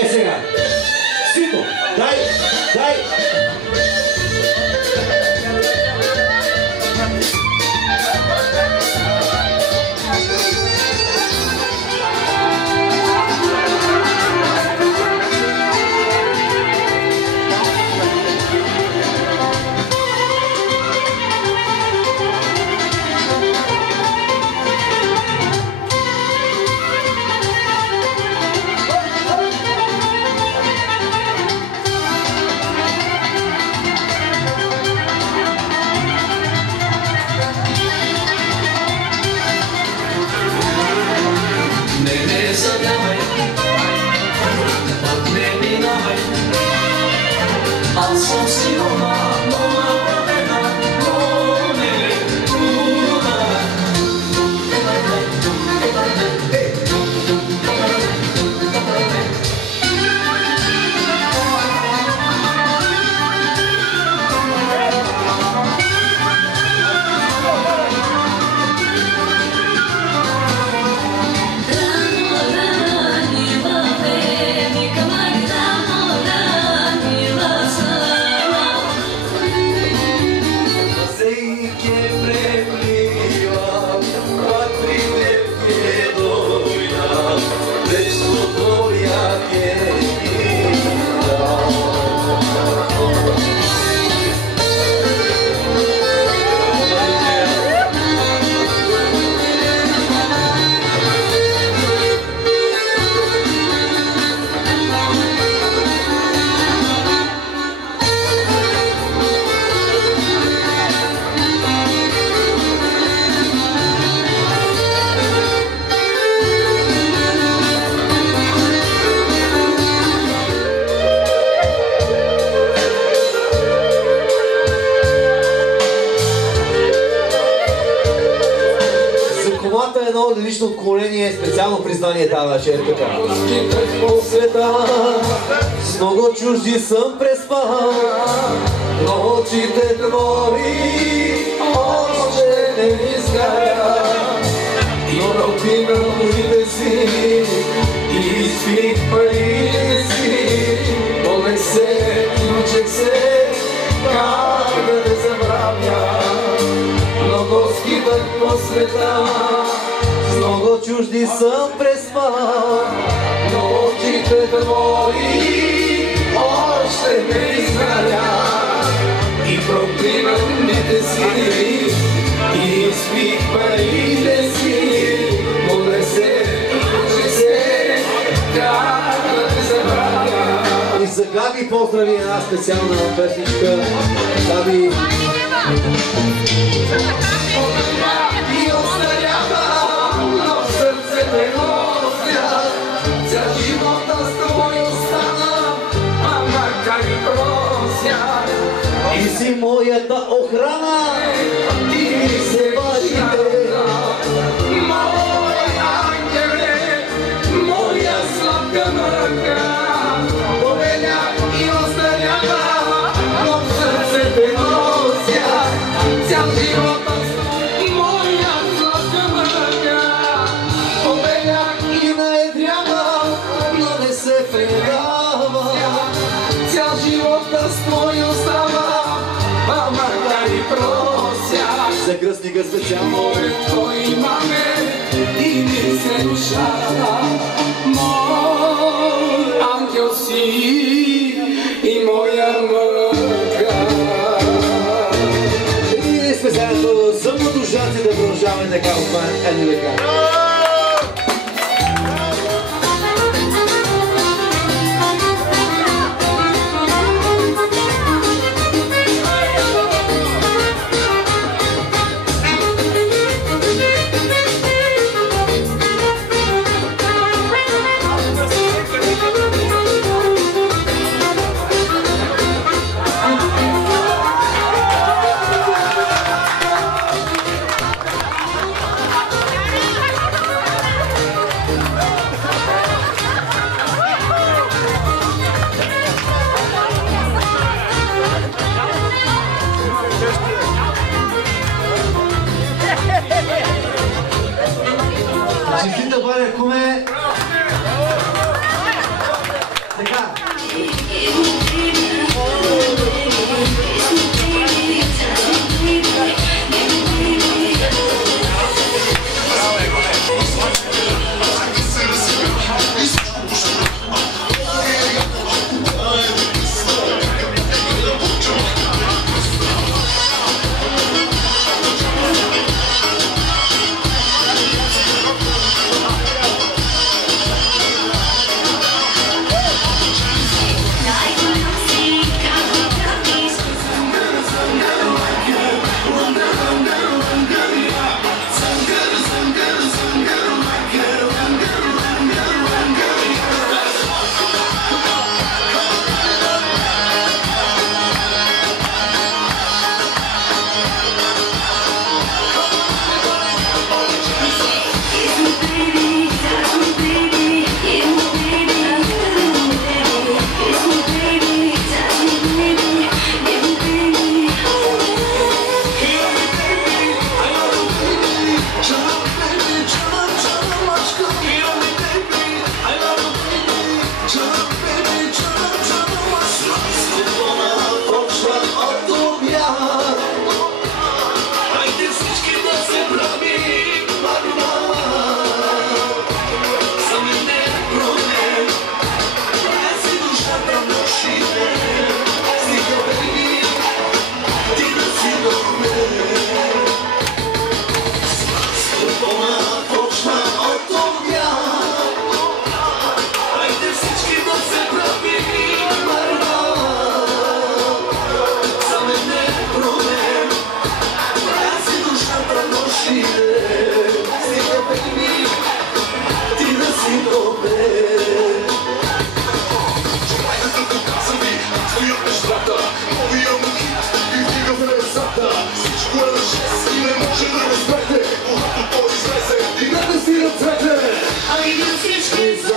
Е, сега. Сито, дай. Едно лично отклонение, специално признание дава черката. По света с много чужди съм преспал, ночите твори още не ми изгаря, и пропинам очите си и изпих парите си. Болех се, учех се, как да не забравя. Много скитах по света, с много чужди съм преспал, но очите твои още не изгаря, и проклинам дните си, и изпих парите си. Моля се, учи се, как да не забравя. И за Габи поздрави една специална песничка. Габи. И остарявам, но в сърце не нося, цял живота с тобой остана, а макар и прося. И си моята охрана, ти ми се варите, мой ангеле, моя сладка ръка. Повеля и остарявам, но в сърце не нося, цял живота. За кръстника специално. Твой имаме и ми се душава, мой ангел си и моя мъка. И специалното за младожанци да продължаваме така от едно века. Ти